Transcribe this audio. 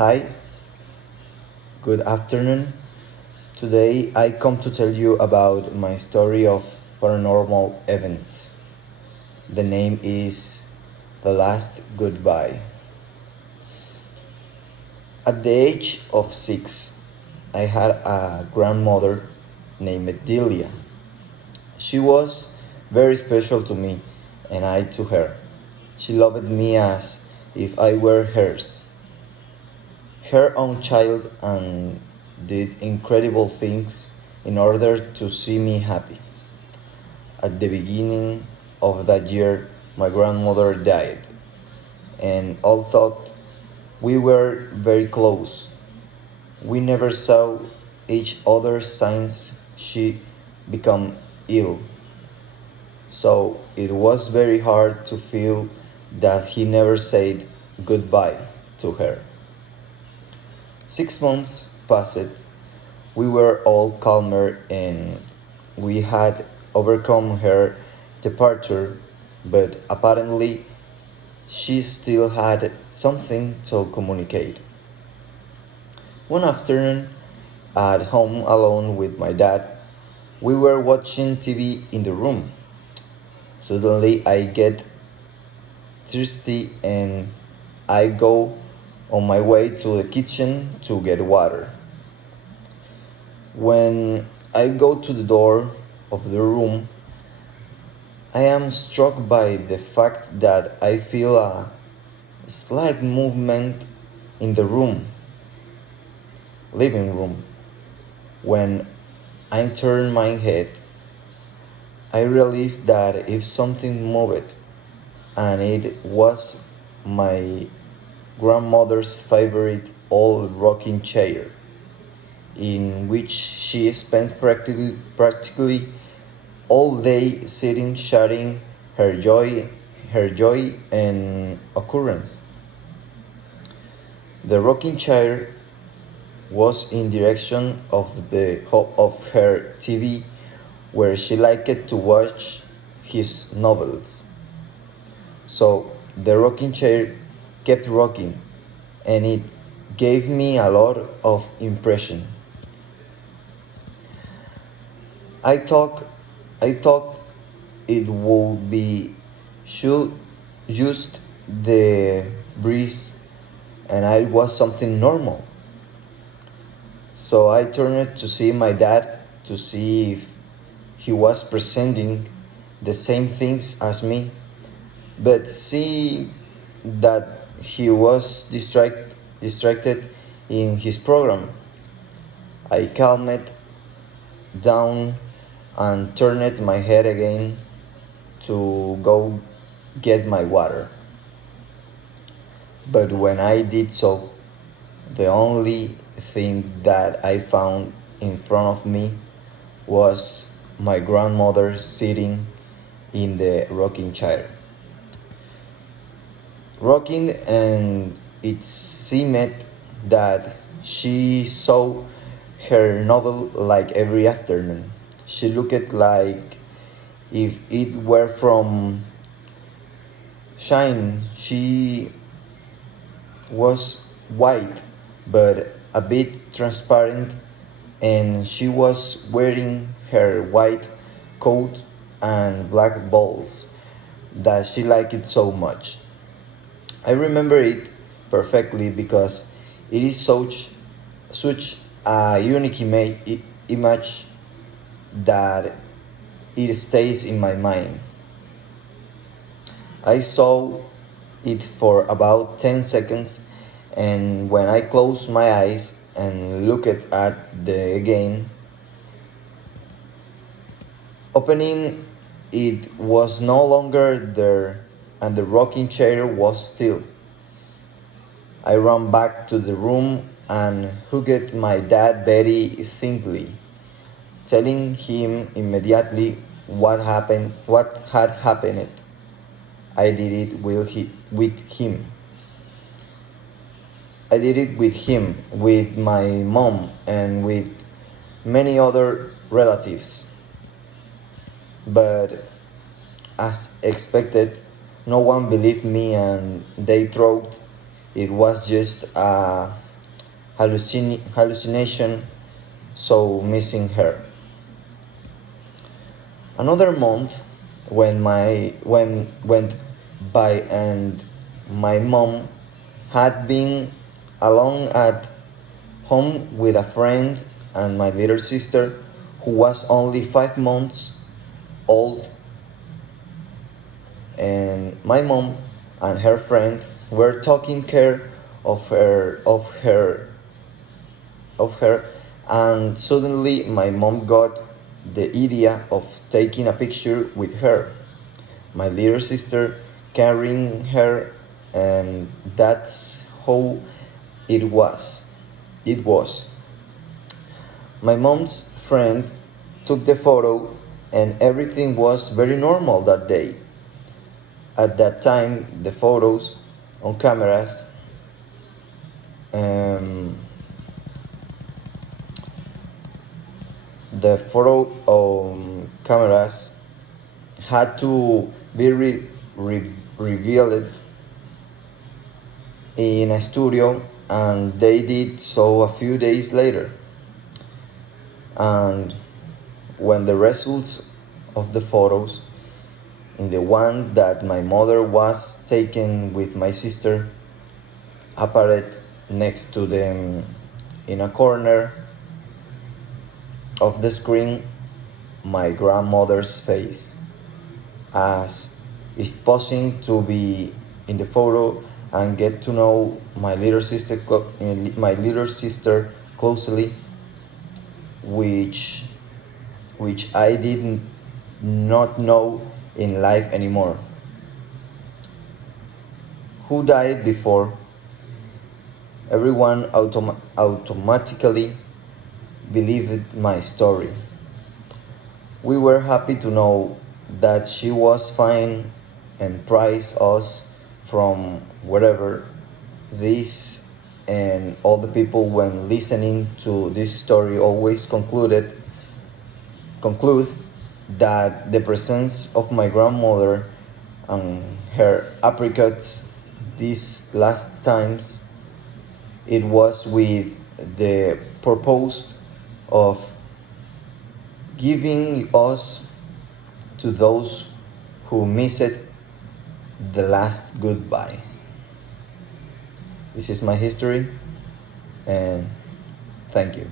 Hi, good afternoon. Today I come to tell you about my story of paranormal events. The name is The Last Goodbye. At the age of 6, I had a grandmother named Delia. She was very special to me and I to her. She loved me as if I were hers, her own child, and did incredible things in order to see me happy. At the beginning of that year, my grandmother died, and although we were very close, we never saw each other since she became ill. So it was very hard to feel that he never said goodbye to her. 6 months passed. We were all calmer and we had overcome her departure, but apparently she still had something to communicate. One afternoon, at home alone with my dad, we were watching TV in the room. Suddenly, I get thirsty and I go on my way to the kitchen to get water. When I go to the door of the room, I am struck by the fact that I feel a slight movement in the living room. When I turn my head, I realize that if something moved, and it was my grandmother's favorite old rocking chair, in which she spent practically all day sitting sharing her joy and occurrence. The rocking chair was in direction of her TV where she liked to watch his novels. So the rocking chair kept rocking and it gave me a lot of impression. I thought I thought it would be should just the breeze and I was something normal. So I turned to see my dad to see if he was presenting the same things as me, but see that he was distracted in his program. I calmed down and turned my head again to go get my water. But when I did so, the only thing that I found in front of me was my grandmother sitting in the rocking chair. Rocking, and it seemed that she saw her novel like every afternoon. She looked like if it were from shine. She was white but a bit transparent, and she was wearing her white coat and black balls that she liked so much. I remember it perfectly because it is such a unique image that it stays in my mind. I saw it for about 10 seconds, and when I closed my eyes and looked at the again, opening, it was no longer there, and the rocking chair was still. I ran back to the room and hugged my dad very thickly, telling him immediately what had happened. I did it with him. I did it with him, with my mom, and with many other relatives. But as expected, no one believed me and they thought it was just a hallucination, so missing her. Another month went by, and my mom had been alone at home with a friend and my little sister, who was only 5 months old. And my mom and her friend were taking care of her, and suddenly my mom got the idea of taking a picture with her, my little sister carrying her, and that's how it was. My mom's friend took the photo, and everything was very normal that day. At that time, the photos on cameras, um, the photo cameras had to be revealed in a studio, and they did so a few days later. And when the results of the photos, in the one that my mother was taken with my sister, appeared next to them in a corner of the screen, my grandmother's face, as if posing to be in the photo and get to know my little sister closely, which I did not know in life anymore. Who died before? Everyone automatically believed my story. We were happy to know that she was fine and praised us from wherever. This and all the people, when listening to this story, always conclude that the presence of my grandmother and her apricots these last times, it was with the purpose of giving us to those who missed the last goodbye. This is my history, and thank you.